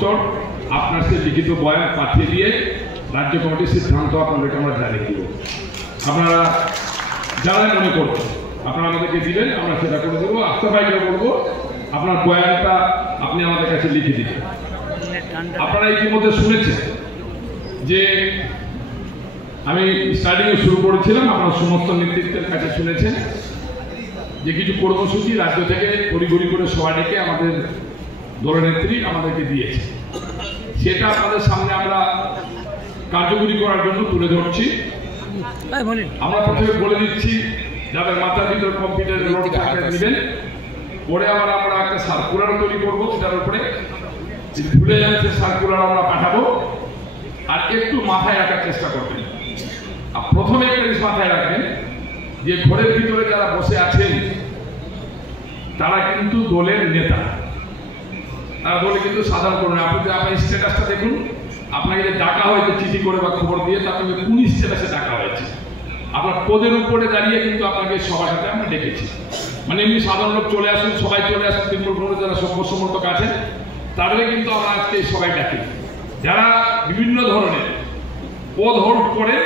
প্রশ্নোত্তর আপনার সে লিখিত বয়ান পাঠিয়ে দিয়ে রাজ্য কমিটির সিদ্ধান্ত আপনাদেরকে আমরা জানিয়ে দেব। আপনারা যারা মনে করবেন আপনারা আমাদেরকে দিবেন, আমরা সেটা করে দেবো। আস্থাবাইকে বলবো আপনার বয়ানটা আপনি আমাদের কাছে লিখে দিবেন। আপনারা ইতিমধ্যে শুনেছেন যে আমি স্টার্টিংয়ে শুরু করেছিলাম, আপনার সমস্ত নেতৃত্বের কাছে শুনেছেন যে কিছু কর্মসূচি রাজ্য থেকে তড়িঘড়ি করে সভা ডেকে আমাদের দলনেত্রী আমাদেরকে দিয়েছে। সেটা আপনাদের সামনে আমরা কার্যকরী করার জন্য তুলে ধরছি। আমরা প্রথমে বলে দিচ্ছি যাদের মাথার ভিতরে কম্পিউটারের লোড থাকলে দিবেন, পরে আমরা একটা সার্কুলার তৈরি করবো, সেটার উপরে ভুলে যাচ্ছে সার্কুলার আমরা পাঠাবো। আর একটু মাথায় রাখার চেষ্টা করবেন, আর প্রথমে একটা জিনিস মাথায় রাখবেন যে ঘরের ভিতরে যারা বসে আছেন তারা কিন্তু দলের নেতা, তারা দলে কিন্তু সাধারণ করুন। আপনি যে আপনার স্ট্যাটাসটা দেখুন, আপনাকে যে ডাকা হয়েছে চিঠি করে বা খবর দিয়ে, তাকে কোন স্ট্যাটাসে ডাকা হয়েছে। আপনার পদের উপরে দাঁড়িয়ে কিন্তু আপনাকে সভাটাতে আমরা ডেকেছি। মানে এমনি সাধারণ লোক চলে আসুন, সবাই চলে আসুন, তৃণমূল কংগ্রেস যারা সভ্য সমর্থক আছেন তাদেরকে কিন্তু আমরা আজকে সবাই ডাকি। যারা বিভিন্ন ধরনের পদ হোল্ড করে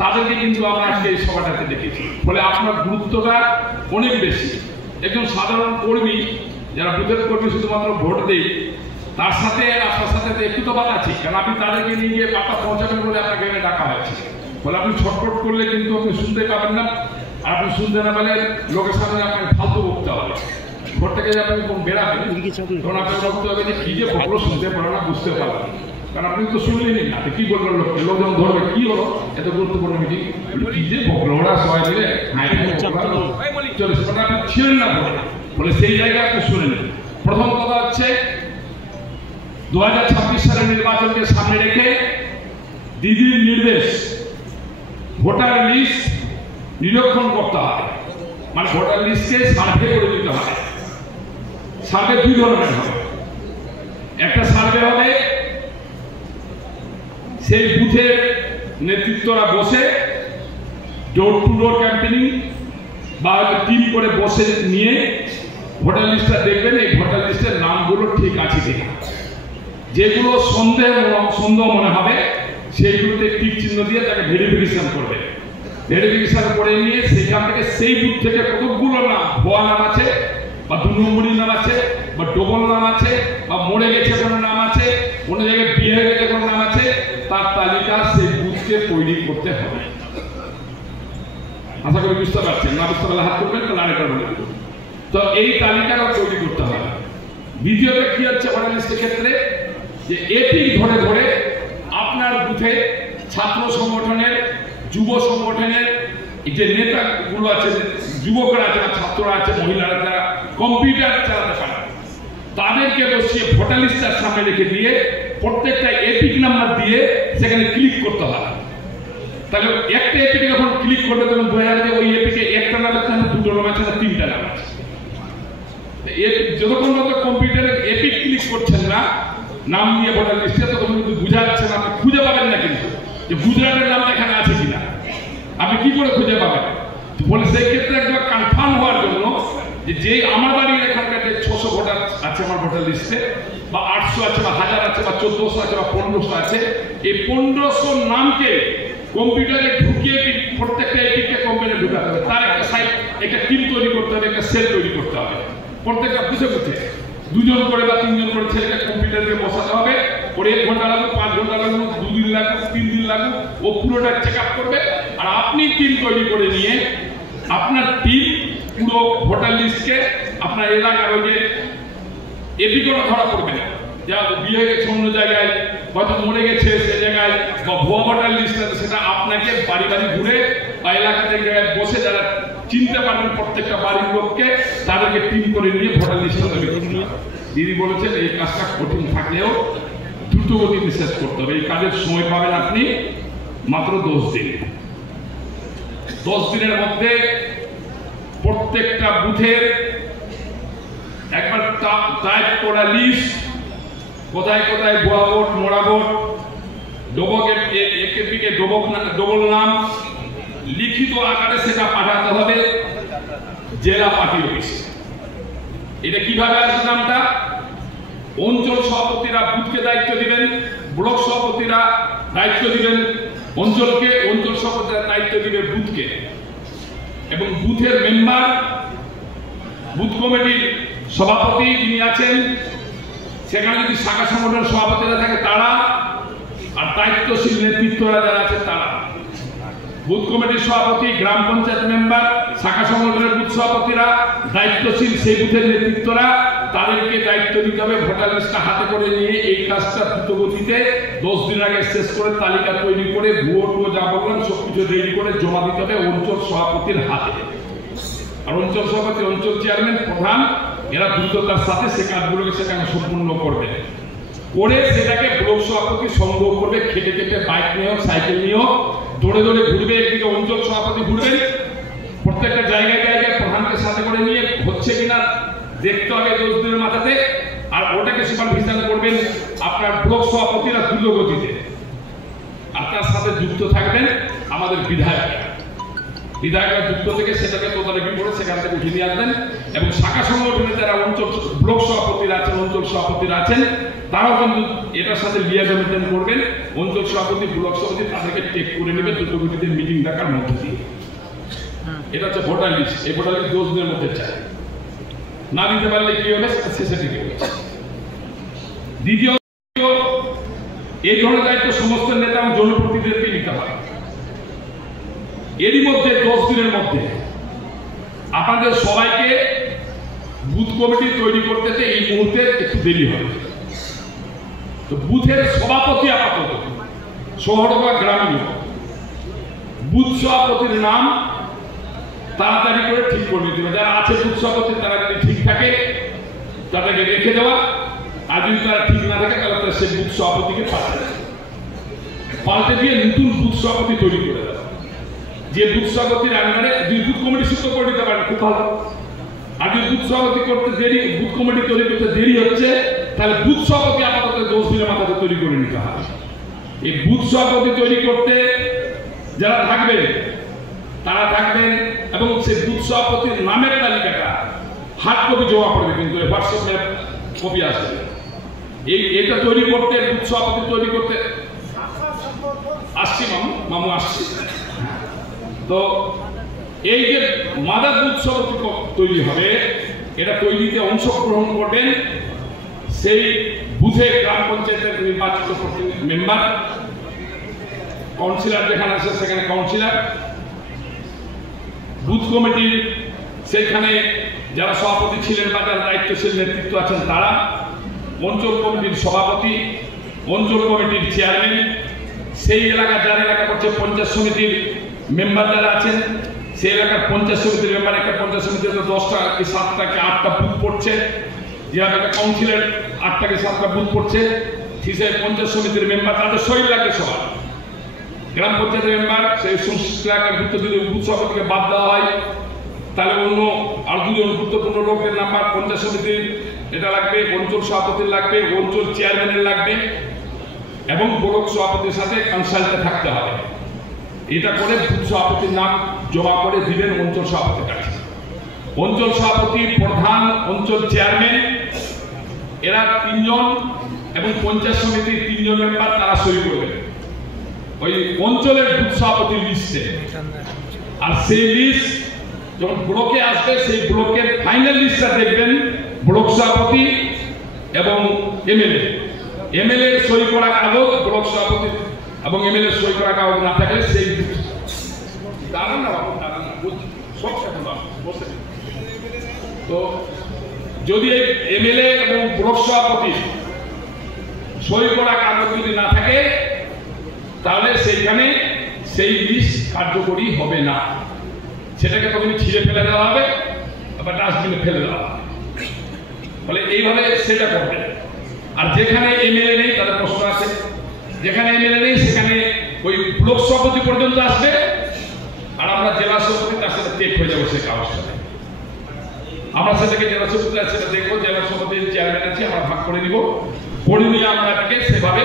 তাদেরকে কিন্তু আমরা আজকে এই সভাটাতে দেখেছি। ফলে আপনার গুরুত্বটা অনেক বেশি। একজন সাধারণ কর্মী, যারা বুথের কর্মী শুধুমাত্র ভোট দেয়, তার সাথে আপনার সাথে একটু তফাৎ আছে, কারণ আপনি তাদেরকে নিয়ে গিয়ে বার্তা পৌঁছাবেন বলে আপনাকে এখানে ডাকা হয়েছে। ফলে আপনি ছটফট করলে কিন্তু আপনি শুনতে পাবেন না, আর আপনি শুনতে না পেলে লোকের সামনে আপনাকে ফালতু বকতে হবে। ভোট থেকে যে আপনি বেরাবেন তখন আপনাকে বলতে হবে যে কি যে বকলো শুনতে পারে না, বুঝতে পারবেন, কারণ আপনি তো শুনলেনই না। কি বলবেন লোককে, লোকজন ধরবে কি হলো এত গুরুত্বপূর্ণ মিটিং, কি যে বকলো ওরা সবাই মিলে চলে, সেটা আপনি ছিলেন না বলে সেই জায়গায় আপনি শুনেন। প্রথম কথা হচ্ছে 2026 সালের নির্বাচনকে সামনে রেখে দিদির নির্দেশ ভোটার লিস্ট নিরীক্ষণ করতে হয়, মানে ভোটার লিস্টকে সার্ভে করে দিতে হয়। সার্ভে দুই ধরনের হবে, একটা সার্ভে হবে সেই বুথের নেতৃত্বরা বসে ডোর টু ডোর ক্যাম্পেইনিং বা টিম করে বসে নিয়ে ভোটার লিস্টটা দেখবেন, এই ভোটার লিস্টের নামগুলো ঠিক আছে কিনা। যেগুলো সন্দেহ মনে হবে সেইগুলোতে টিক চিহ্ন দিয়ে তাকে ভেরিফিকেশন করবে। ভেরিফিকেশন করে নিয়ে সেখান থেকে সেই বুথ থেকে কতগুলো নাম, ভুয়া নাম আছে বা 2 নম্বরী নাম আছে বা ডবল নাম আছে বা মরে গেছে কোনো নাম আছে, কোনো জায়গায় বিয়ে হয়ে গেছে কোনো নাম আছে, তার তালিকা সেই বুথকে তৈরি করতে হবে। আশা করি বুঝতে পারছেন, না বুঝতে পারলে হাত করবেন, তাহলে আরেকটা বলে দেব। তো এই তালিকাটা তৈরি করতে হবে। দ্বিতীয়টা কি হচ্ছে ভোটার লিস্টের ক্ষেত্রে, যে এপিক ধরে ধরে আপনার বুথে ছাত্র সংগঠনের, যুব সংগঠনের যে নেতাগুলো আছে, যুবকরা আছে, ছাত্ররা আছে, মহিলারা যারা কম্পিউটার চালাতে পারে, তাদেরকে বসিয়ে ভোটার লিস্টটার সামনে রেখে দিয়ে প্রত্যেকটা এপিক নাম্বার দিয়ে সেখানে ক্লিক করতে হবে। তাহলে একটা এপিকে যখন ক্লিক করবে তখন বোঝা যাবে যে ওই এপিকে একটা নাম আছে না, দুটো নাম আছে না, তিনটা নাম আছে। যতক্ষণ পর্যন্ত কম্পিউটারে এপিক ক্লিক করছেন না নাম নিয়ে ভোটার লিস্টে, তখন কিন্তু বোঝা যাচ্ছে না, আপনি খুঁজে পাবেন না কিন্তু যে গুজরাটের নাম এখানে আছে কিনা, আপনি কি করে খুঁজে পাবেন। বলে সেই ক্ষেত্রে একবার কনফার্ম হওয়ার জন্য যে আমার বাড়ির এখানকার যে 600 ভোটার আছে আমার ভোটার লিস্টে, বা 800 আছে বা 1000 আছে বা 1400 আছে বা 1500 আছে, এই 1500 নামকে কম্পিউটারে ঢুকিয়ে প্রত্যেকটা এপিককে কম্পিউটারে ঢুকাতে হবে। তার একটা সাইট, একটা টিম তৈরি করতে হবে, একটা সেল তৈরি করতে হবে। প্রত্যেকটা বুঝে 2 জন করে বা 3 জন করে ছেলেকে কম্পিউটারে বসাতে হবে। ওর 1 ঘন্টা লাগুক, 5 ঘন্টা লাগুক, 2 দিন লাগুক, 3 দিন লাগুক, ও পুরোটা চেক আপ করবে। আর আপনি টিম তৈরি করে নিয়ে আপনার টিম পুরো ভোটার লিস্টকে আপনার এলাকার ওই যে এপিকটা ধরা পড়বে না, যা বিয়ে হয়ে গেছে অন্য জায়গায়, হয়তো মরে গেছে সে জায়গায়, বা ভুয়া ভোটার লিস্ট আছে, সেটা আপনাকে বাড়ি বাড়ি ঘুরে বা এলাকাতে বসে যারা চিনতে পারবেন প্রত্যেকটা বাড়ির লোককে, তাদেরকে টিম করে নিয়ে ভোটার লিস্ট তৈরি করতে হবে। দিদি বলেছেন এই কাজটা কঠিন থাকলেও দ্রুত গতিতে শেষ করতে হবে। এই কাজের সময় পাবেন আপনি মাত্র 10 দিন। 10 দিনের মধ্যে প্রত্যেকটা বুথের একবার টাইপ করা লিস্ট, কোথায় কোথায় ভুয়া ভোট, মোড়া ভোট, ডবল নাম লিখিত আকারে সেটা পাঠাতে হবে জেলা পার্টি অফিসে। এটা কিভাবে আসবে নামটা, অঞ্চল সভাপতিরা বুথকে সভাপতিকে দায়িত্ব দিবেন, ব্লক সভাপতিরা দায়িত্ব দিবেন অঞ্চলকে, অঞ্চল সভাপতিরা দায়িত্ব দিবে বুথকে, এবং বুথের মেম্বার, বুথ কমিটির সভাপতি যিনি আছেন, সেখানে যদি শাখা সংগঠনের সভাপতিরা থাকে তারা, আর দায়িত্বশীল নেতৃত্বরা যারা আছে তারা। বুথ কমিটির সভাপতি, গ্রাম পঞ্চায়েত মেম্বার, শাখা সংগঠনের বুথ সভাপতিরা, দায়িত্বশীল সেই বুথের নেতৃত্বরা, তাদেরকে দায়িত্ব দিতে হবে ভোটার লিস্টটা হাতে করে নিয়ে এই কাজটা দ্রুতগতিতে 10 দিন আগে শেষ করে তালিকা তৈরি করে ভুয়ো যা বললাম সবকিছু রেডি করে জমা দিতে হবে অঞ্চল সভাপতির হাতে। আর অঞ্চল সভাপতি, অঞ্চল চেয়ারম্যান, প্রধান, এরা দ্রুততার সাথে সে কাজগুলোকে সেখানে সম্পূর্ণ করবে, করে সেটাকে ব্লক সভাপতি সংগ্রহ করবে, খেটে খেটে বাইক নিয়েও সাইকেল নিয়েও দৌড়ে দৌড়ে ঘুরবে। একদিকে অঞ্চল সভাপতি ঘুরবেন প্রত্যেকটা জায়গায় জায়গায় প্রধানকে সাথে করে নিয়ে হচ্ছে কিনা দেখতে হবে 10 দিনের মাথাতে, আর ওটাকে সুপারভিশন করবেন আপনার ব্লক সভাপতিরা দ্রুত গতিতে। আপনার সাথে যুক্ত থাকবেন আমাদের বিধায়করা যুক্ত থেকে সেটাকে তদারকি করে সেখান থেকে উঠিয়ে নিয়ে আসবেন, এবং শাখা সংগঠনের যারা অঞ্চল ব্লক সভাপতিরা আছেন, অঞ্চল সভাপতিরা আছেন, তারাও কিন্তু এটার সাথে লিয়াজন মেনটেন করবেন। অঞ্চল সভাপতি, ব্লক সভাপতি তাদেরকে টেক করে নেবে দ্রুতগতিতে মিটিং ডাকার মধ্যে দিয়ে। এটা হচ্ছে ভোটার লিস্ট। এই ভোটার লিস্ট 10 দিনের মধ্যে চাই, না দিতে পারলে কি হবে শেষে ঠিক হবে। দ্বিতীয়, এই ধরনের দায়িত্ব সমস্ত নেতা এবং জনপ্রতিনিধিদেরকে নিতে হবে। এরই মধ্যে 10 দিনের মধ্যে আপনাদের সবাইকে বুথ কমিটি তৈরি করতে এই মুহূর্তে একটু দেরি হবে। তো বুথের সভাপতি আপাতত শহর বা গ্রামীণ বুথ সভাপতির নাম তাড়াতাড়ি করে ঠিক করে নিতে হবে। যারা আছে বুথ সভাপতি তারা যদি ঠিক থাকে তাদেরকে রেখে দেওয়া, আর যদি তারা ঠিক না থাকে তাহলে সে বুথ সভাপতিকে পাল্টে দিয়ে নতুন বুথ সভাপতি তৈরি করে দেওয়া। যে বুথ সভাপতির আন্ডারে দুই বুথ কমিটি সূত্র করে দিতে পারেন, খুব ভালো। আর যদি বুথ সভাপতি করতে দেরি, বুথ কমিটি তৈরি করতে দেরি হচ্ছে, তাহলে বুথ সভাপতি আপাতত 10 দিনের মাথাতে তৈরি করে নিতে হবে। এই বুথ সভাপতি তৈরি করতে যারা থাকবেন তারা থাকবেন, এবং সেই বুথ সভাপতির নামের তালিকাটা হার্ড কপি জমা পড়বে, কিন্তু হোয়াটসঅ্যাপে কপি আসবে। এটা তৈরি করতে, বুথ সভাপতি তৈরি করতে আসছি, মামু আসছি। তো এই যে মাদার বুথ সভাপতি তৈরি হবে, এটা তৈরিতে অংশগ্রহণ করবেন সেই বুথে গ্রাম পঞ্চায়েতের নির্বাচিত মেম্বার, কাউন্সিলর যেখানে আছে সেখানে কাউন্সিলর, বুথ কমিটির সেখানে যারা সভাপতি ছিলেন বা যারা দায়িত্বশীল নেতৃত্ব আছেন তারা, অঞ্চল কমিটির সভাপতি, অঞ্চল কমিটির চেয়ারম্যান, সেই এলাকা যার এলাকা করছে পঞ্চায়েত সমিতির মেম্বার যারা আছেন সেই এলাকার পঞ্চায়েত সমিতির মেম্বার। একটা পঞ্চায়েত সমিতিতে 10টা কি 7টা কি 8টা বুথ পড়ছে, যেভাবে একটা কাউন্সিলের 8টা কি 7টা বুথ পড়ছে, ঠিক আছে পঞ্চায়েত সমিতির মেম্বার তাদের সই লাগে সবার। গ্রাম পঞ্চায়েতের মেম্বার সেই সংশ্লিষ্ট এলাকার বুথ যদি বুথ সভাপতিকে বাদ দেওয়া হয় তাহলে অন্য আর 2জন গুরুত্বপূর্ণ লোকের নাম্বার পঞ্চায়েত সমিতির এটা লাগবে, অঞ্চল সভাপতির লাগবে, অঞ্চল চেয়ারম্যানের লাগবে, এবং ব্লক সভাপতির সাথে কনসাল্টে থাকতে হবে। এটা করে বুথ সভাপতির নাম জমা করে দিবেন অঞ্চল সভাপতির কাছে। অঞ্চল সভাপতি, প্রধান, অঞ্চল চেয়ারম্যান এরা 3 জন, এবং পঞ্চায়েত সমিতির 3 জন মেম্বার তারা সই করবেন ওই অঞ্চলের বুথ সভাপতির লিস্টে। আর সেই লিস্ট যখন ব্লকে আসবে সেই ব্লকের ফাইনাল লিস্টটা দেখবেন ব্লক সভাপতি এবং এমএলএ সই করা কাগজ, ব্লক সভাপতি এবং এমএলএ সই করা কাগজ না থাকলে সেই তো যদি এমএলএ এবং ব্লক সভাপতি সই করা কাগজ যদি না থাকে তাহলে সেইখানে সেই লিস্ট কার্যকরী হবে না, সেটাকে তখন ছিঁড়ে ফেলে দেওয়া হবে বা ডাস্টবিনে ফেলে দেওয়া হবে। ফলে এইভাবে সেটা করবে। আর যেখানে এমএলএ নেই তাদের প্রশ্ন আছে, যেখানে এমএলএ নেই সেখানে ওই ব্লক সভাপতি পর্যন্ত আসবে, আর আমরা জেলা সভাপতি তার সাথে টেক হয়ে যাবো সেই কাগজটা। আমরা সেটাকে জেলা সভাপতি সেটা দেখবো, জেলা সভাপতির চেয়ারম্যান আছে আমরা ভাগ করে নিব, করে নিয়ে আমরা এটাকে সেভাবে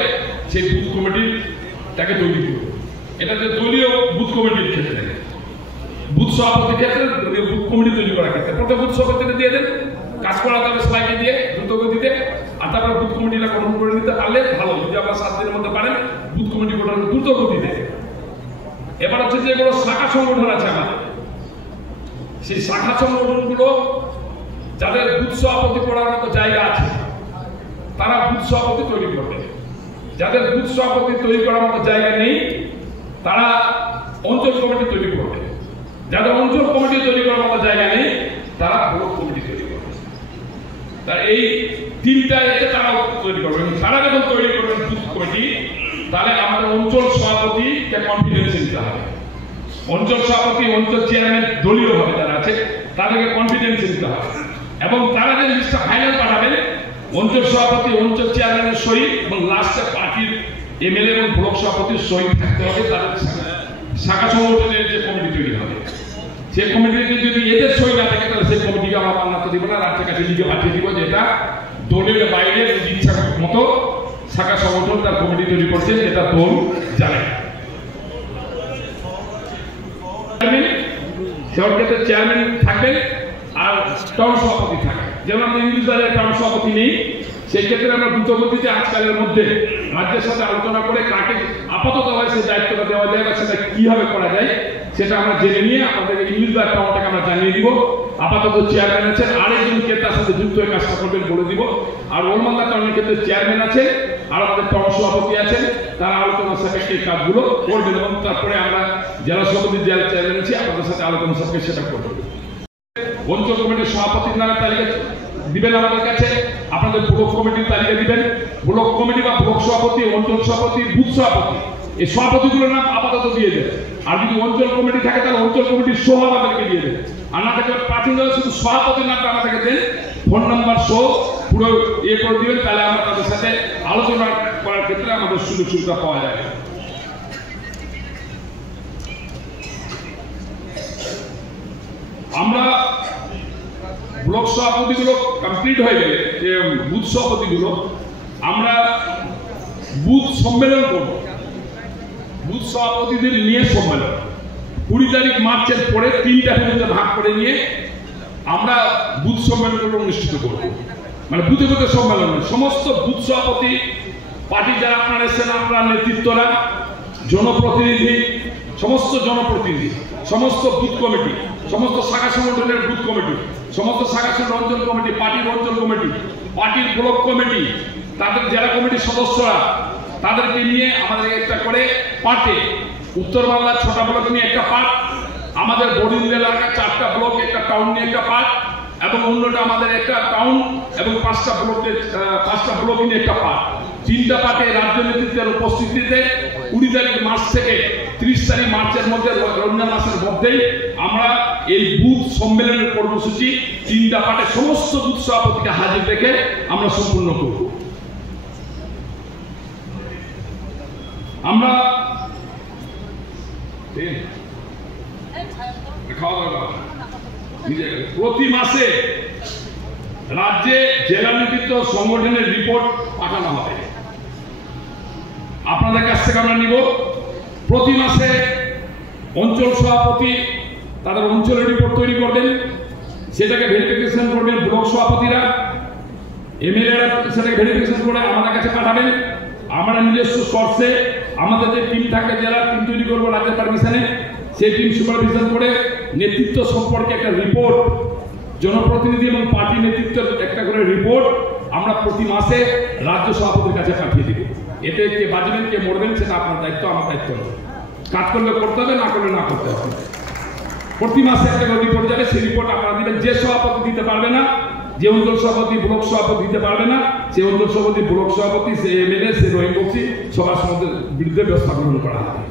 সেই বুথ কমিটিটাকে তৈরি করব। এটা যে দলীয় বুথ কমিটির ক্ষেত্রে, বুথ সভাপতির ক্ষেত্রে বুথ কমিটি তৈরি করার ক্ষেত্রে প্রথম বুথ সভাপতিকে দিয়ে দেন, কাজ করাতে হবে সবাইকে দিয়ে দ্রুত গতিতে, আর তারপরে বুথ কমিটিটা গঠন করে নিতে পারলে ভালো। যদি আপনারা 7 দিনের মধ্যে পারেন বুথ কমিটি গঠন দ্রুত গতিতে। এবার হচ্ছে যেগুলো শাখা সংগঠন আছে আমাদের, সেই শাখা সংগঠনগুলো যাদের বুথ সভাপতি করার মতো জায়গা আছে তারা বুথ সভাপতি তৈরি করবে। যাদের বুথ সভাপতি তৈরি করার মতো জায়গা নেই তারা অঞ্চল কমিটি তৈরি করবে। যাদের অঞ্চল কমিটি তৈরি করার মতো জায়গা নেই তারা ব্লক কমিটি তৈরি করবে। তার এই তিনটা এতে তারা তৈরি করবে। তারা যখন তৈরি করবেন বুথ কমিটি, তাহলে আমাদের অঞ্চল সভাপতিকে কনফিডেন্স দিতে হবে। অঞ্চল সভাপতি, অঞ্চল চেয়ারম্যান দলীয় ভাবে যারা আছে তাদেরকে কনফিডেন্স দিতে হবে, এবং তারা যে লিস্টটা ফাইনাল পাঠাবেন অঞ্চল সভাপতি, অঞ্চল চেয়ারম্যানের সই এবং লাস্টে পার্টির এমএলএ এবং ব্লক সভাপতির সই থাকতে হবে। তাদের শাখা সংগঠনের যে কমিটি তৈরি হবে, সেই কমিটিতে যদি এদের সই না থাকে তাহলে সেই কমিটিকে আমরা মান্যতা দিব না, রাজ্যের কাছে লিখে পাঠিয়ে দিব যে এটা দলের বাইরে ইচ্ছা মতো শাখা সংগঠন তার কমিটি তৈরি করছে, যেটা দল জানে। চেয়ারম্যান থাকবেন আর টাউন সভাপতি থাকবে। যেমন আমরা ইংলিশ বাজারে টাউন সভাপতি নেই, সেই ক্ষেত্রে আমরা দ্রুতগতিতে আজকালের মধ্যে রাজ্যের সাথে আলোচনা করে কাকে আপাতত সেই দায়িত্বটা দেওয়া যায় বা সেটা কিভাবে করা যায় সেটা আমরা জেনে নিয়ে আমাদের ইংলিশ বাজার টাউনটাকে আমরা জানিয়ে দিব। আপাতত চেয়ারম্যান আছেন, আরেকজনকে তার সাথে যুক্ত হয়ে কাজটা করবেন বলে দিব। আর ওলমালদা টাউনের ক্ষেত্রে চেয়ারম্যান আছে আর আমাদের টাউন সভাপতি আছেন, তারা আলোচনা সাপেক্ষে কাজগুলো করবেন এবং তারপরে আমরা জেলা সভাপতি জেলা চেয়ারম্যান আছি আপনাদের সাথে আলোচনা সাপেক্ষে সেটা করবেন। অঞ্চল কমিটির সভাপতির নামে তালিকা দিবেন আমাদের কাছে, আপনাদের ব্লক কমিটির তালিকা দিবেন। ব্লক কমিটি বা ব্লক সভাপতি, অঞ্চল সভাপতি, বুথ সভাপতি, এই সভাপতিগুলোর নাম আপাতত দিয়ে দেন। আর যদি অঞ্চল কমিটি থাকে তাহলে অঞ্চল কমিটির সহ আমাদেরকে দিয়ে দেন। আর না থাকলে প্রাচীন শুধু সভাপতির নামটা আমাদেরকে দেন, ফোন নাম্বার সহ পুরো করে দিবেন, তাহলে আমরা তাদের সাথে আলোচনা করার ক্ষেত্রে আমাদের সুযোগ সুবিধা পাওয়া যায়। আমরা ব্লক সভাপতিগুলো কমপ্লিট হয়ে গেলে, যে বুথ সভাপতিগুলো আমরা বুথ সম্মেলন করব। বুথ সভাপতিদের নিয়ে সম্মেলন 20 তারিখ মার্চের পরে 3টা ফেরিতে ভাগ করে নিয়ে আমরা বুথ সম্মেলনগুলো অনুষ্ঠিত করব। মানে বুথে বুথে সম্মেলন, সমস্ত বুথ সভাপতি, পার্টি যারা আপনারা এসেছেন, আপনার নেতৃত্বরা, জনপ্রতিনিধি, সমস্ত জনপ্রতিনিধি, সমস্ত বুথ কমিটি, সমস্ত শাখা সংগঠনের বুথ কমিটি, সমস্ত শাখা সংগঠন অঞ্চল কমিটি, পার্টির অঞ্চল কমিটি, পার্টির ব্লক কমিটি, তাদের জেলা কমিটির সদস্যরা, তাদেরকে নিয়ে আমাদের একটা করে পার্টে, উত্তর বাংলার 6টা ব্লক নিয়ে একটা পার্ট, আমাদের বরিন্দ এলাকার 4টা ব্লক একটা টাউন নিয়ে একটা পার্ট, এবং অন্যটা আমাদের একটা টাউন এবং 5টা ব্লক নিয়ে একটা পার্ট। 3টা পার্টে রাজ্য নেতৃত্বের উপস্থিতিতে 20 তারিখ মার্চ থেকে 30 তারিখ মার্চের মধ্যে, রমজান মাসের মধ্যেই আমরা এই বুথ সম্মেলনের কর্মসূচি 3টা পার্টে সমস্ত বুথ সভাপতিকে হাজির রেখে আমরা সম্পূর্ণ করব। আমরা প্রতি মাসে রাজ্যে জেলা নেতৃত্ব সংগঠনের রিপোর্ট পাঠানো হবে, আপনাদের কাছ থেকে আমরা নিব। প্রতি মাসে অঞ্চল সভাপতি তাদের অঞ্চলের রিপোর্ট তৈরি করবেন, সেটাকে ভেরিফিকেশন করবেন ব্লক সভাপতিরা, এমএলএরা সেটাকে ভেরিফিকেশন করে আমাদের কাছে পাঠাবেন। আমরা নিজস্ব সোর্সে আমাদের যে টিম থাকে, জেলার টিম তৈরি করবো রাজ্যের পারমিশনে, সেই টিম সুপারভিশন করে নেতৃত্ব সম্পর্কে একটা রিপোর্ট, জনপ্রতিনিধি এবং পার্টি নেতৃত্বের একটা করে রিপোর্ট আমরা প্রতি মাসে রাজ্য সভাপতির কাছে পাঠিয়ে দিব। এতে কে বাঁচবেন কে মরবেন সেটা আপনার দায়িত্ব, আমার দায়িত্ব নয়। কাজ করলে করতে হবে, না করলে না করতে হবে। প্রতি মাসে একটা করে রিপোর্ট যাবে, সেই রিপোর্ট আপনারা দিবেন। যে সভাপতি দিতে পারবে না, যে অঞ্চল সভাপতি ব্লক সভাপতি দিতে পারবে না, সে অঞ্চল সভাপতি ব্লক সভাপতি, সে এমএলএ, সে রহিম বক্সি সবার বিরুদ্ধে ব্যবস্থা গ্রহণ করা হবে।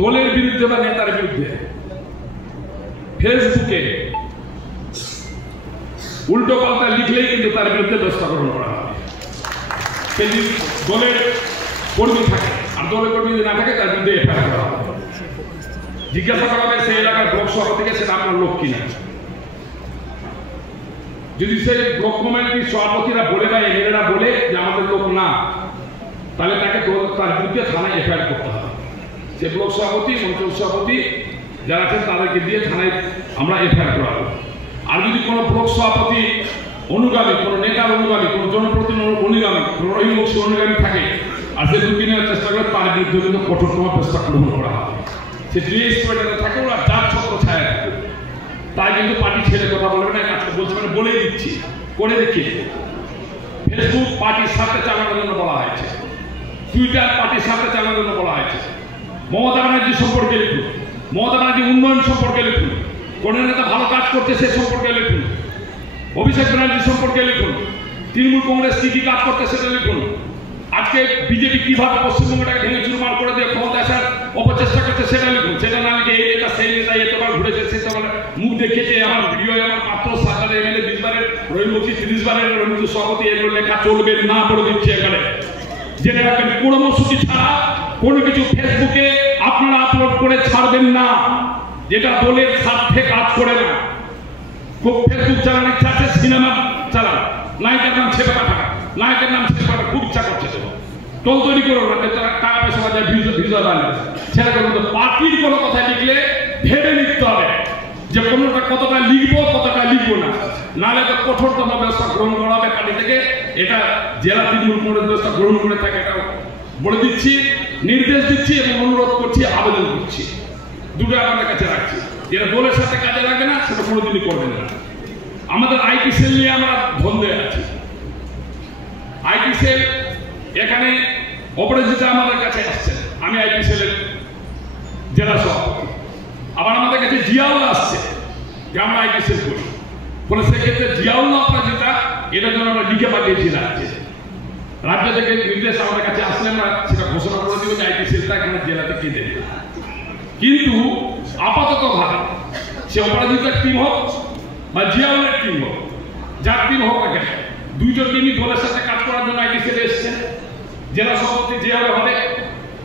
দলের বিরুদ্ধে বা নেতার বিরুদ্ধে ফেসবুকে উল্টো পাল্টা লিখলেই কিন্তু তার বিরুদ্ধে ব্যবস্থা গ্রহণ করা হবে। দলের কর্মী থাকে আর দলের কর্মী যদি না থাকে তার বিরুদ্ধে এফআইআর করা হবে। জিজ্ঞাসা করা হবে সেই এলাকার ব্লক সভাপতিকে সেটা আপনার লোক কিনা। যদি সেই ব্লক কমিটির সভাপতিরা বলে বা এমএলএরা বলে যে আমাদের লোক না, তাহলে তাকে তার বিরুদ্ধে থানায় এফআইআর করতে হবে। সে ব্লক সভাপতি, অঞ্চল সভাপতি যারা আছেন তাদেরকে দিয়ে থানায় আমরা এফআইআর করাবো। আর যদি কোনো ব্লক সভাপতি অনুগামী, কোনো নেতার অনুগামী, কোনো জনপ্রতিনিধির অনুগামী, কোনো রহিম বক্সি অনুগামী থাকে আর সে ঢুকিয়ে নেওয়ার চেষ্টা করে, তার বিরুদ্ধে কিন্তু কঠোরতম ব্যবস্থা গ্রহণ করা হবে। সে ডিএসপি থাকে ওরা যার ছত্র ছায়া থাকে, তাই কিন্তু পার্টি ছেড়ে কথা বলবে না। কাজটা বলছে মানে বলেই দিচ্ছি, করে দেখিয়ে। ফেসবুক পার্টির সাথে চালানোর জন্য বলা হয়েছে, টুইটার পার্টির সাথে চালানোর জন্য বলা হয়েছে। মমতা ব্যানার্জি সম্পর্কে লিখুন, মমতা ব্যানার্জি উন্নয়ন সম্পর্কে লিখুন, কোন নেতা ভালো কাজ করছে সে সম্পর্কে লিখুন, অভিষেক ব্যানার্জি সম্পর্কে লিখুন, তৃণমূল কংগ্রেস কি কি কাজ করছে সেটা লিখুন। আজকে বিজেপি কিভাবে পশ্চিমবঙ্গটাকে ভেঙে চুরমার করে দিয়ে ক্ষমতা আসার অপচেষ্টা করছে সেটা লিখুন। সেটা না লিখে এই নেতা সেই নেতা এতবার ঘুরেছে, সে তোমার মুখ দেখিয়েছে, আমার ভিডিও আমার মাত্র 7 এমএলএ 20 বারের, রহিম বক্সি 30 বারের, রহিম সভাপতি, এগুলো লেখা চলবে না বলে দিচ্ছে এখানে। জেনে রাখবেন, কর্মসূচি ছাড়া কোনো কিছু ফেসবুকে আপনারা আপলোড করে ছাড়বেন না যেটা দলের স্বার্থে কাজ করে না। খুব ফেসবুক চালানোর ইচ্ছা আছে, সিনেমা চালান, নায়িকার নাম ছেপে পাঠা, নায়কের নাম ছেপে পাঠা, খুব ইচ্ছা করছে তো টোল তৈরি করো না, টাকা পয়সা বাজায় ভিজুয়াল বানাবে সেটা করুন। পার্টির কোনো কথা লিখলে ভেবে লিখতে হবে যে কোনোটা কতটা লিখবো কতটা লিখবো না, নাহলে তো কঠোরতম ব্যবস্থা গ্রহণ করা হবে পার্টি থেকে। এটা জেলা তৃণমূল কংগ্রেস ব্যবস্থা গ্রহণ করে থাকে, এটা বলে দিচ্ছি, নির্দেশ দিচ্ছি এবং অনুরোধ করছি, আবেদন করছি, দুটো আমাদের কাছে রাখছি। যেটা দলের সাথে কাজে লাগে না সেটা কোনোদিনই করবেন না। আমাদের আইটি সেল নিয়ে আমরা ধন্দে আছি। আইটি সেল এখানে অপরাজিতা আমাদের কাছে আসছেন, আমি আইটি সেলের জেলা সভাপতি, আবার আমাদের কাছে জিয়াউল আসছে যে আমরা আইটি সেল করি। ফলে সেক্ষেত্রে জিয়াউল অপরাজিতা এটার জন্য আমরা লিখে পাঠিয়েছি রাজ্যে। রাজ্য থেকে নির্দেশ আমাদের কাছে আসলে আমরা সেটা ঘোষণা করে দিব যে আইটি সেলটা এখানে জেলাতে কে দেবে। কিন্তু আপাতত ভাবে সে অপরাজিতার টিম হোক বা জিয়াউলের টিম হোক, যার টিম হোক না কেন, দুইজন টিমই দলের সাথে কাজ করার জন্য আইটি সেলে এসছে। জেলা সভাপতি যেভাবে হবে,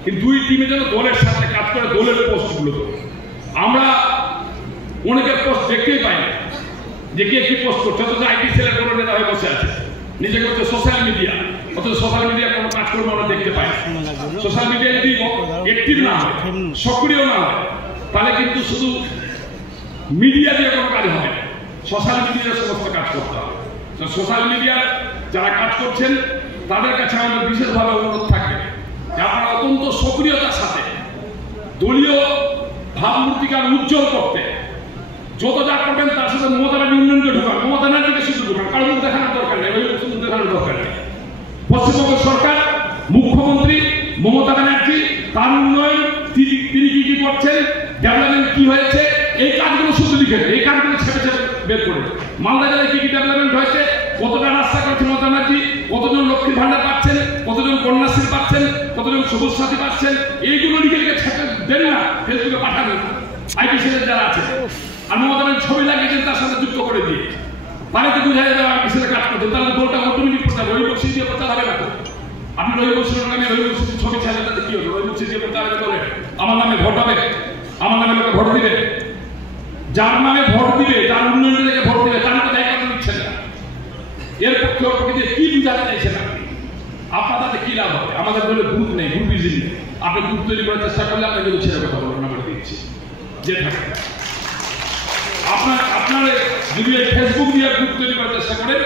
কিন্তু দুই টিমে যেন দলের সাথে কাজ করে, দলের পোস্টগুলো। আমরা অনেকের পোস্ট দেখতেই পাই না যে কে কি পোস্ট করছে, অথচ আইটি সেলের কোনো নেতা হয়ে বসে আছে, নিজেকে হচ্ছে সোশ্যাল মিডিয়া, অথচ সোশ্যাল মিডিয়া কোনো কাজকর্ম আমরা দেখতে পাই না। সোশ্যাল মিডিয়া যদি অ্যাক্টিভ না হয়, সক্রিয় না হয়, তাহলে কিন্তু শুধু মিডিয়া দিয়ে কোনো কাজ হবে না, সোশ্যাল মিডিয়ার সমস্ত কাজ করতে হবে। সোশ্যাল মিডিয়ার যারা কাজ করছেন তাদের কাছে আমাদের বিশেষভাবে অনুরোধ থাকবে যে আপনারা অত্যন্ত সক্রিয়তার সাথে দলীয় ভাবমূর্তিকে উজ্জ্বল করতে যত যা করবেন তার সাথে মমতা ব্যানার্জি উন্নয়নকে ঢোকান, মমতা ব্যানার্জিকে শুধু ঢোকান, কারণ মুখ দেখানোর দরকার নেই, মুখ দেখানোর দরকার নেই। পশ্চিমবঙ্গ সরকার, মুখ্যমন্ত্রী মমতা ব্যানার্জি, তার উন্নয়ন তিনি কি কি করছেন, ডেভেলপমেন্ট কি হয়েছে, এই কাজগুলো শুধু লিখে, এই কাজগুলো ছেপে ছেপে বের করে। মালদা জেলায় কি কি ডেভেলপমেন্ট হয়েছে, কতটা রাস্তা করেছে মমতা ব্যানার্জি, কতজন লক্ষ্মীর ভান্ডার পাচ্ছেন, কতজন কন্যাশ্রী পাচ্ছেন, কতজন সবুজ সাথী পাচ্ছেন, এইগুলো লিখে লিখে ছেপে দেন না, ফেসবুকে পাঠাবেন আইটি সেলের যারা আছে। আর মমতা ব্যানার্জি ছবি লাগিয়েছেন তার সাথে যুক্ত করে দিয়ে, তাহলে তো বোঝা যাবে আইটি সেলে কাজ করছেন, তাহলে দলটা অটোমেটিক প্রচার, রহিম বক্সি দিয়ে প্রচার হবে না তো। আপনি রহিম বক্সির নামে রহিম বক্সির ছবি ছাড়লে তাতে কি হবে, রহিম বক্সি দিয়ে প্রচার হবে বলে আমার নামে ভোট হবে, আমার নামে লোকে ভোট দিবে, যার নামে ভোট দিবে, যার উন্নয়নের দিকে ভোট দিবে, তার তো জায়গা দিচ্ছেন না। এর পক্ষে ওর পক্ষে কি বুঝাতে চাইছেন আপনি, আপনার তাতে কি লাভ হবে? আমাদের দলে গ্রুপ নেই, গ্রুপ ইজি নেই। আপনি গ্রুপ তৈরি করার চেষ্টা করলে আপনি কিন্তু ছেড়ে কথা বলবেন, আমরা দিচ্ছি যে থাকে। আপনার যদি ফেসবুক দিয়ে গ্রুপ তৈরি করার চেষ্টা করেন,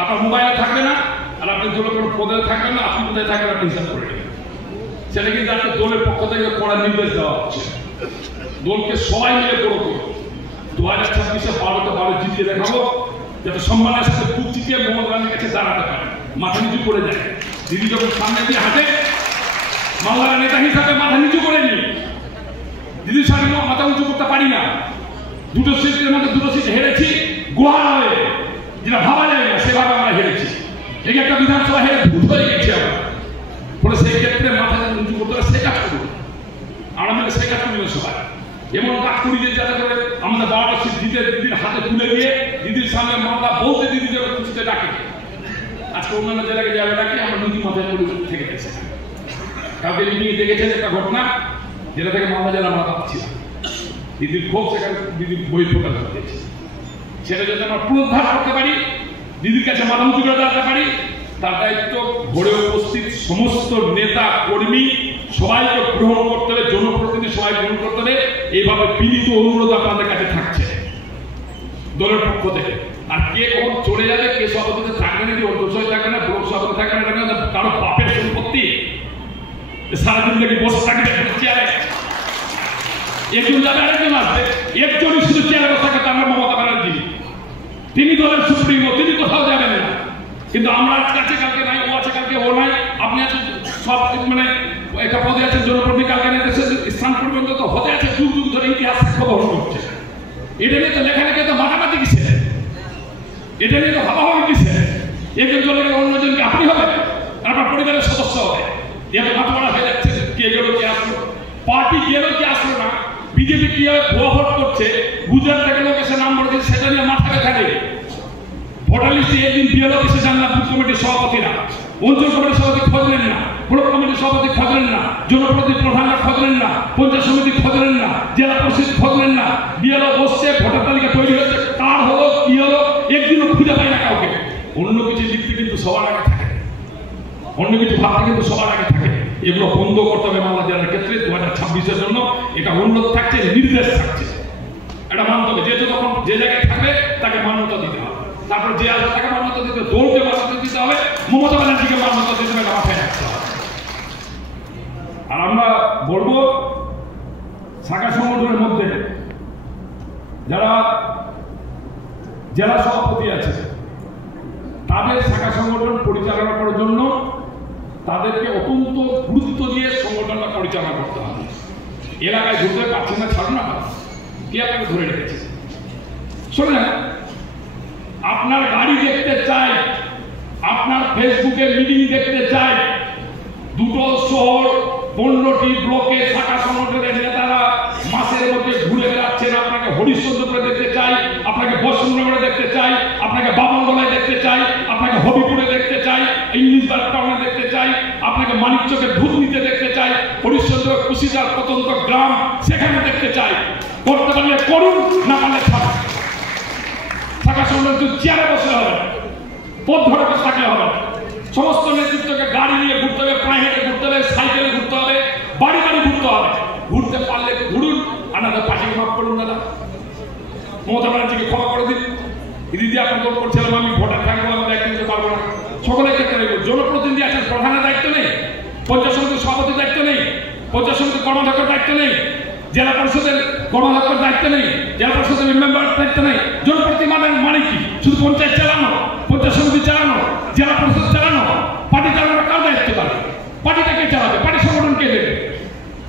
আপনার মোবাইলে থাকবে না, আর আপনি দলের কোনো পদে থাকবেন না, আপনি কোথায় থাকবেন আপনি হিসাব করে নেবেন। সেটা কিন্তু আপনার দলের পক্ষ থেকে কড়া নির্দেশ দেওয়া হচ্ছে। দলকে সবাই মিলে করো, 2026-এ 12 জিতিয়ে দেখাবো, যাতে সম্মানের সাথে বুক চিপিয়ে মমতা ব্যানার্জির কাছে দাঁড়াতে পারে, মাথা নিচু করে যায়। দিদি যখন সামনে দিয়ে হাঁটে, মালদার নেতা হিসাবে মাথা নিচু করে নি, দিদির সামনে মাথা উঁচু করতে পারি না। দুটো সিটের মধ্যে দুটো সিট হেরেছি গোয়া হয়ে, যেটা ভাবা যায় না সেভাবে আমরা হেরেছি। এই একটা বিধানসভা হেরে ভূত হয়ে গেছি আমরা। ফলে সেই ক্ষেত্রে মাথা উঁচু করতে হবে, সে কাজ করুন, আমরা মিলে সে কাজ করি সবাই। এমন কাজ করি যে যাতে করে আমাদের 12টা সিট দিতে দিদির হাতে তুলে দিয়ে দিদির সামনে মামলা বলতে দিদি যাবে খুশিতে ডাকে। আজকে অন্যান্য জেলাকে যাবে ডাকে, আমরা নদী মাথায় করে থেকে গেছে। কালকে মিটিংয়ে দেখেছেন একটা ঘটনা, যেটা থেকে মালদা জেলা আমরা পাচ্ছি দিদির ক্ষোভ, সেখানে দিদির বই প্রকাশ দিয়েছে। সেটা যাতে আমরা পুনরুদ্ধার করতে পারি, দিদির কাছে মাথা উঁচু করে দাঁড়াতে পারি, তার দায়িত্ব ঘরে উপস্থিত সমস্ত নেতা কর্মী সবাইকে গ্রহণ করতে হবে, জনপ্রতিনিধি সবাই গ্রহণ করতে হবে। এইভাবে বিনীত অনুরোধ আপনাদের কাছে থাকছে দলের পক্ষ থেকে। আর কে কখন চলে যাবে, কে সভাপতিতে থাকবে নাকি, অধ্যক্ষ থাকবে না, ব্লক সভাপতি থাকবে না, কারো বাপের সম্পত্তি সারাদিন থেকে বসে থাকবে চেয়ারে। একজন যাবে আরেকজন আসবে, একজনই শুধু চেয়ারে বসে থাকে, আমরা মমতা ব্যানার্জি, তিনি দলের সুপ্রিমো, তিনি কোথাও যাবেন না। কিন্তু আমরা কাছে কালকে নাই, ও আছে কালকে ও নাই, আপনি আছেন সব মানে একটা পদে আছেন জনপ্রতিনিধি, কালকে দেশের স্থান পর্যন্ত তো হতে আছে, যুগ যুগ ধরে ইতিহাস খবর হচ্ছে। এটা নিয়ে তো লেখালেখি তো মাথামাতি কিসে, এটা নিয়ে তো ভাবাভাবি কিসে। একজন চলে অন্যজনকে আপনি হবেন, আপনার পরিবারের সদস্য হবে। এত মাথামারা হয়ে যাচ্ছে, কে গেল কে আসলো, পার্টি গেল কে আসলো না, বিজেপি কিভাবে ভুয়া ভোট করছে, গুজরাট থেকে লোক এসে নাম বলে দিচ্ছে, সেটা নিয়ে মাথা ব্যথা নেই। ভোটার লিস্টে একদিন বিএলও এসে জানলাম, বুথ কমিটির সভাপতিরা, অঞ্চল কমিটির সভাপতি খোঁজলেন না, ব্লক কমিটির সভাপতি খোঁজলেন না, জনপ্রতিনিধি প্রধানরা খোঁজলেন না, পঞ্চায়েত সমিতি খোঁজলেন না, জেলা পরিষদ খোঁজলেন না। বিএলও বসছে, ভোটার তালিকা তৈরি হচ্ছে, কার হলো কি হলো একদিনও খুঁজে পায় না কাউকে। অন্য কিছু লিখতে কিন্তু সবার আগে থাকে, অন্য কিছু ভাবতে কিন্তু সবার আগে থাকে। এগুলো বন্ধ করতে হবে মামলা জেলার ক্ষেত্রে। 2026-এর জন্য এটা উন্নত থাকছে, নির্দেশ থাকছে, এটা মানতে হবে। যেহেতু তখন যে জায়গায় থাকবে তাকে মান্যতা দিতে হবে, তারপর যে আসবে তাকে মান্যতা দিতে হবে, দৌড়কে মান্যতা দিতে হবে, মমতা ব্যানার্জিকে মান্যতা দিতে হবে, মাথায় রাখতে হবে। আর আমরা বলবো শাখা সংগঠনের মধ্যে যারা জেলা সভাপতি আছে, তাদের শাখা সংগঠন পরিচালনা করার জন্য তাদেরকে অত্যন্ত গুরুত্ব দিয়ে সংগঠনটা পরিচালনা করতে হবে। এলাকায় ঘুরতে পারছেন না, ছাড়ুন না, কে আপনাকে ধরে রেখেছে। শোনেন, আপনার গাড়ি দেখতে চাই, আপনার ফেসবুকে মিটিং দেখতে চাই, দুটো শহর 15টি ব্লকে শাখা সংগঠনের নেতারা মাসের মধ্যে ঘুরে বেড়াচ্ছেন। আপনাকে হরিশ্চন্দ্রপুরে দেখতে চাই, আপনাকে বসুন্ধরা দেখতে চাই, আপনাকে বামনগোলায় দেখতে চাই, আপনাকে হবিপুরে দেখতে চাই, ইংলিশবাগ টাউনে দেখতে চাই, আপনাকে মানিকচকের ধুতনিতে দেখতে চাই, হরিশ্চন্দ্র কুশিদার প্রত্যন্ত গ্রাম সেখানে দেখতে চাই। করতে পারলে করুন, না পারলে থাকুন। শাখা সংগঠন চেয়ারে বসে হবে, পথ ধরে বসে থাকলে হবে। সমস্ত নেতৃত্বকে গাড়ি নিয়ে ঘুরতে হবে, পায়ে হেঁটে ঘুরতে হবে, সাইকেলে ঘুরতে হবে, বাড়ি বাড়ি ঘুরতে হবে। ঘুরতে পারলে ঘুরুন, আপনাদের পার্টিকে মাফ করুন দাদা, মমতা ব্যানার্জিকে ক্ষমা করে দিন। দিদি আপনার দল করছিলাম, আমি ভোটার থাকবো, আমি দায়িত্ব নিতে পারবো না। সকলের ক্ষেত্রে জনপ্রতিনিধি আছেন, প্রধানের দায়িত্ব নেই, পঞ্চায়েত সমিতির সভাপতির দায়িত্ব নেই, পঞ্চায়েত সমিতির কর্মাধ্যক্ষের দায়িত্ব নেই, জেলা পরিষদের কর্মাধ্যক্ষের দায়িত্ব নেই, জেলা পরিষদের মেম্বারের দায়িত্ব নেই। জনপ্রতিনিধি মানে কি? শুধু পঞ্চায়েত চালানো, পঞ্চায়েত সমিতি চালানো, জেলা পরিষদ চালানো, পার্টি চালানো কার দায়িত্ব? পারে পার্টিটা কে চালাবে? পার্টি সংগঠন কে দেবে?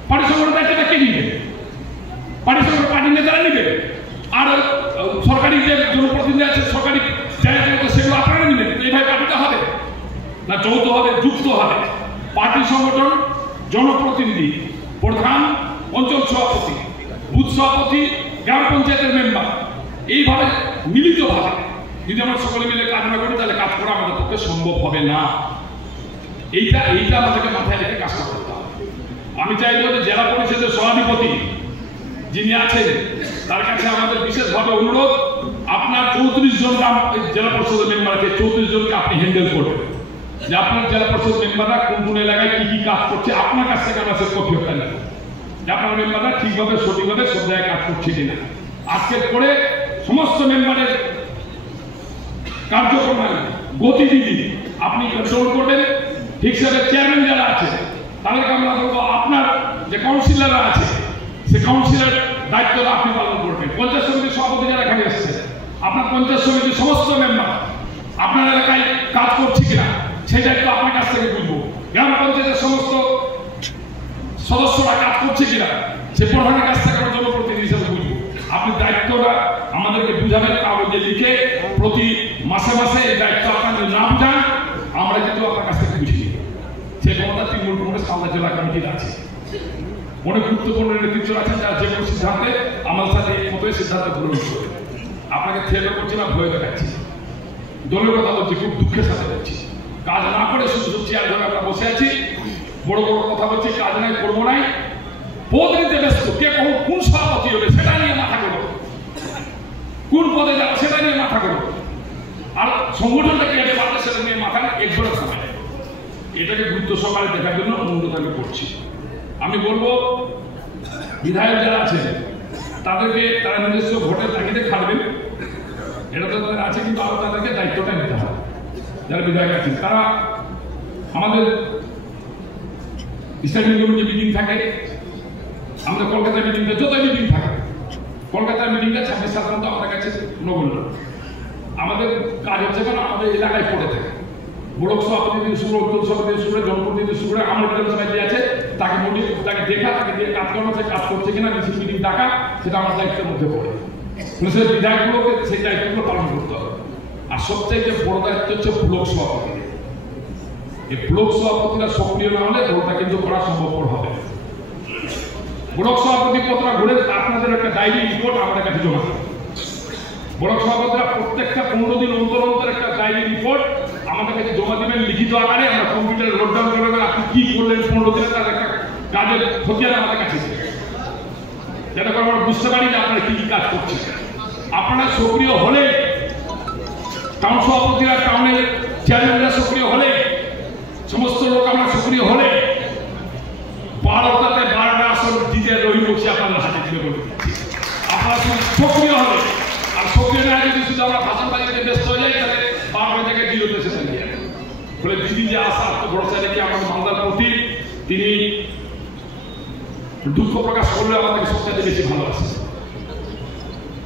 পার্টি সংগঠন দায়িত্বটা কে নিবে? পার্টি সংগঠন পার্টির নেতারা নিবে। আর সরকারি যে জনপ্রতিনিধি আছে, সরকারি জায়গাগুলো সেগুলো আপনারা নিবেন। এইভাবে পার্টিটা হবে না, যৌথ হবে, যুক্ত হবে। পার্টি সংগঠন, জনপ্রতিনিধি, প্রধান, অঞ্চল সভাপতি, বুথ সভাপতি, গ্রাম পঞ্চায়েতের মেম্বার, এইভাবে মিলিতভাবে যদি আমরা সকলে মিলে কাজ না করি, তাহলে কাজ করা আমাদের পক্ষে সম্ভব হবে না। এইটা আমাদেরকে মাথায় রেখে কাজটা করতে হবে। আমি চাইব যে জেলা পরিষদের সভাধিপতি যিনি আছেন, তার কাছে আমাদের বিশেষভাবে অনুরোধ, আপনার 34 জন জেলা পরিষদের মেম্বার আছে, 34 জনকে আপনি হ্যান্ডেল করবেন। যে আপনার জেলা পরিষদ মেম্বাররা কোন কোন এলাকায় কি কি কাজ করছে, আপনার কাছ থেকে আমরা সে কপিটা নেব, যে আপনার মেম্বাররা ঠিকভাবে সঠিকভাবে সব জায়গায় কাজ করছে কিনা। আজকের পরে সমস্ত মেম্বারের কার্যক্রমের গতিবিধি আপনি কন্ট্রোল করবেন। ঠিক সেভাবে চেয়ারম্যান যারা আছে তাদেরকে আমরা বলবো, আপনার যে কাউন্সিলররা আছে সে কাউন্সিলর দায়িত্বটা আপনি পালন করবেন। পঞ্চায়েত সমিতির সভাপতি যারা এখানে এসছে, আপনার পঞ্চায়েত সমিতির সমস্ত মেম্বার আপনার এলাকায় কাজ করছে কিনা সেই দায়িত্ব আপনার কাছ থেকে বুঝবো। গ্রাম পঞ্চায়েতের সমস্ত সদস্যরা কাজ করছে কিনা সে প্রধানের কাছ থেকে আমরা জনপ্রতিনিধি হিসেবে বুঝবো। আপনি দায়িত্বটা আমাদেরকে বুঝাবেন কাগজে লিখে, প্রতি মাসে মাসে এই দায়িত্ব আপনাদের না বুঝান, আমরা কিন্তু আপনার কাছ থেকে বুঝি। সে ক্ষমতা তৃণমূল কংগ্রেস মালদা জেলা কমিটির আছে, অনেক গুরুত্বপূর্ণ নেতৃত্ব আছেন যারা যে কোনো সিদ্ধান্তে আমার সাথে মতোই সিদ্ধান্ত গ্রহণ করবে। আপনাকে থেমে করছি না, ভয় দেখাচ্ছি, দলের কথা বলছি, খুব দুঃখের সাথে বলছি। কাজ না করে শুধু চেয়ার ধরে আমরা বসে আছি, বড় বড় কথা বলছি, কাজ নাই, করবো নাই, পদ নিতে ব্যস্ত। কে কখন কোন সভাপতি হবে সেটা নিয়ে মাথা করো, কোন পদে যাবো সেটা নিয়ে মাথা করো, আর সংগঠনটা কে পারবে সেটা নিয়ে মাথা একজোড়া গুরুত্ব সহকারে দেখার জন্য অনুরোধ আমি করছি। আমি বলবো বিধায়ক যারা আছেন তাদেরকে তারা নিজস্ব ভোটের তাগিদে খাটবেন, এটা তো তাদের আছে, কিন্তু আরো তাদেরকে দায়িত্বটা নিতে হবে। যারা বিধায়ক আছেন তারা আমাদের স্ট্যান্ডিং কমিটি মিটিং থাকে, আমাদের কলকাতার মিটিংটা যতই মিটিং থাকে, কলকাতার মিটিংটা 26-27 আমাদের কাছে নগণ্য। আমাদের কাজ হচ্ছে কারণ আমাদের এলাকায় পড়ে থাকে, ব্লক সভাপতি থেকে শুরু, অঞ্চল সভাপতি থেকে শুরু, জনপ্রতিনিধি থেকে শুরু, আমার বিধানসভায় যে আছে তাকে তাকে দেখা, তাকে দিয়ে কাজ করানো, সে কাজ করছে কিনা মিছিল মিটিং ডাকা, সেটা আমার দায়িত্বের মধ্যে পড়ে। সেই বিধায়কগুলোকে সেই দায়িত্বগুলো পালন করতে হবে। আর সবচাইতে বড় দায়িত্ব হচ্ছে ব্লক সভাপতি। এই ব্লক সভাপতিরা সক্রিয় না হলে দলটা কিন্তু করা সম্ভবপর হবে। ব্লক সভাপতি কতটা ঘুরে আপনাদের একটা ডায়েরি রিপোর্ট আমাদের কাছে জমা দেবে। ব্লক সভাপতিরা প্রত্যেকটা 15 দিন অন্তর অন্তর একটা ডায়েরি রিপোর্ট আমাদের কাছে জমা দেবেন লিখিত আকারে। আমরা কম্পিউটারে নোট ডাউন করে আপনি কি করলেন 15 দিনে, তার একটা কাজের খতিয়ান আমাদের কাছে, যাতে করে আমরা বুঝতে পারি যে আপনারা কি কি কাজ করছেন। আপনারা সক্রিয় হলে, টাউন সভাপতিরা, টাউনের চেয়ারম্যানরা সক্রিয় হলে, সমস্ত লোক আমরা সক্রিয় হলে 12টাতে 12টা আসন জিতে রহি বসে আপনাদের হাতে তুলে বলে দিচ্ছি। আপনারা সক্রিয় হলে, আর সক্রিয় না যদি শুধু আমরা ভাষণ বাজিতে ব্যস্ত হয়ে যাই, তাহলে 12টা থেকে 0তে শেষ হয়ে যায়। ফলে দিদি যে আশা আত্মভরসা রেখে আমাদের মালদার প্রতি তিনি দুঃখ প্রকাশ করলে আমাদেরকে সবচেয়ে বেশি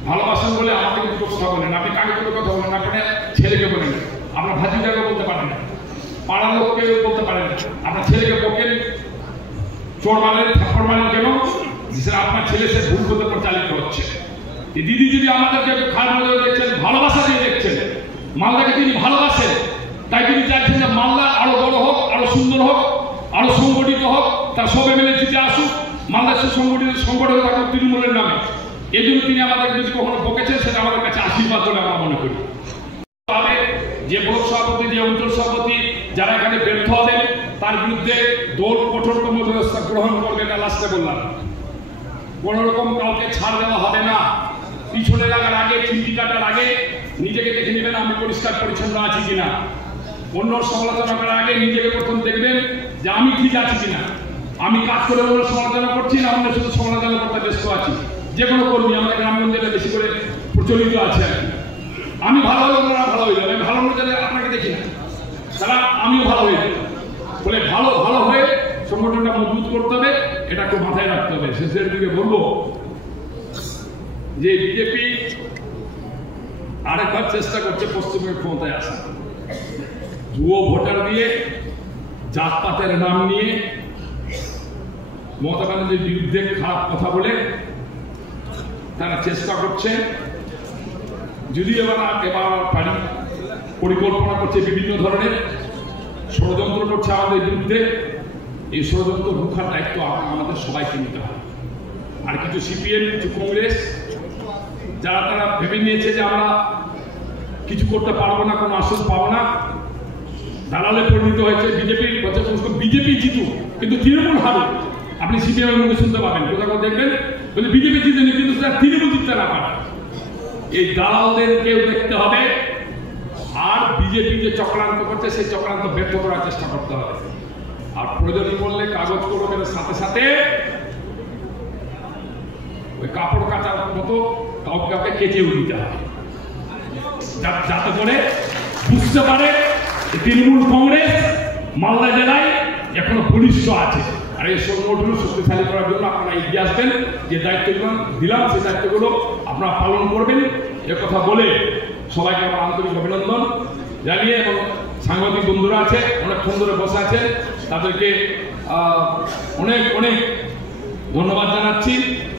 ভালোবাসেন বলে আমাকে কিন্তু কথা বলেন। আপনি কাকে করে কথা বলেন, আপনার ছেলেকে বলেন, আপনার ভাতিজাকে বলতে পারেন না, পাড়ার লোককে বলতে পারেন না, আপনার ছেলেকে বকেন, চোর মারেন, থাপ্পড় মারেন কেন? আপনার ছেলে সে ভুল করতে পরিচালিত হচ্ছে। দিদি যদি আমাদেরকে খারাপ নজরে দেখছেন, ভালোবাসা দিয়ে দেখছেন, মালদাকে তিনি ভালোবাসেন, তাই তিনি চাইছেন যে মালদা আরো বড় হোক, আরো সুন্দর হোক, আরো সংগঠিত হোক, তার সব এমএলএ জিতে আসুক, মালদা সংগঠিত থাকুক তৃণমূলের নামে। এই জন্য তিনি আমাদেরকে যদি কখনো বকেছেন, সেটা আমাদের কাছে আশীর্বাদ বলে আমরা মনে করি। যে ব্লক সভাপতি, যে অঞ্চল সভাপতি যারা এখানে ব্যর্থ হবেন, তার বিরুদ্ধে দল কঠোরতম ব্যবস্থা গ্রহণ করবে। এটা লাস্টে বললাম, কোন রকম কাউকে ছাড় দেওয়া হবে না। পিছনে লাগার আগে, চিমটি কাটার আগে নিজেকে দেখে নেবেন আমি পরিষ্কার পরিচ্ছন্ন আছি কিনা। অন্য সমালোচনা করার আগে নিজেকে প্রথম দেখবেন যে আমি ঠিক আছি কিনা, আমি কাজ করে অন্য সমালোচনা করছি না, অন্য শুধু সমালোচনা করতে ব্যস্ত আছি। যে কোনো কর্মী আমাদের গ্রামগঞ্জে বেশি করে প্রচলিত আছে আর কি। আমি ভালো হলে ওনারা ভালো হয়ে যাবে, ভালো হলে যাবে আপনাকে দেখি না, তারা আমিও ভালো হয়ে যাবো। বলে ভালো হয়ে সংগঠনটা মজবুত করতে হবে, এটা একটু মাথায় রাখতে হবে। শেষের দিকে বলবো যে বিজেপি আরেকবার চেষ্টা করছে পশ্চিমবঙ্গের ক্ষমতায় আসা, ভুয়ো ভোটার দিয়ে, জাতপাতের নাম নিয়ে মমতা ব্যানার্জির বিরুদ্ধে খারাপ কথা বলে তারা চেষ্টা করছে। যদি এবার পারি, পরিকল্পনা করছে বিভিন্ন ধরনের ষড়যন্ত্র করছে আমাদের বিরুদ্ধে। এই ষড়যন্ত্র রুখার দায়িত্ব আমাদের সবাইকে নিতে হবে। আর কিছু সিপিএম, কিছু কংগ্রেস যারা তারা ভেবে নিয়েছে যে আমরা কিছু করতে পারবো না, কোনো আসন পাবো না, দালালে পরিণত হয়েছে। বিজেপি জিতুক কিন্তু তৃণমূল হারুক, আপনি সিপিএম এর মুখে শুনতে পাবেন, কোথাও দেখবেন বলে বিজেপি জিতেনি কিন্তু সেটা তৃণমূল জিততে না পারে। এই দালালদেরকেও দেখতে হবে, আর বিজেপি যে চক্রান্ত করছে সেই চক্রান্ত ব্যর্থ করার চেষ্টা করতে হবে। আর প্রয়োজন পড়লে কাগজ কলমের সাথে সাথে ওই কাপড় কাচার মতো কাউকে কেচেও দিতে হবে, যাতে করে বুঝতে পারে তৃণমূল কংগ্রেস মালদা জেলায় এখনো বলিষ্ঠ আছে। আর এই সংগঠন শক্তিশালী করার জন্য আপনারা এগিয়ে আসবেন। যে দায়িত্বগুলো দিলাম সেই দায়িত্বগুলো আপনারা পালন করবেন, এ কথা বলে সবাইকে আমার আন্তরিক অভিনন্দন জানিয়ে, এবং সাংবাদিক বন্ধুরা আছে অনেকক্ষণ ধরে বসে আছে, তাদেরকে অনেক ধন্যবাদ জানাচ্ছি।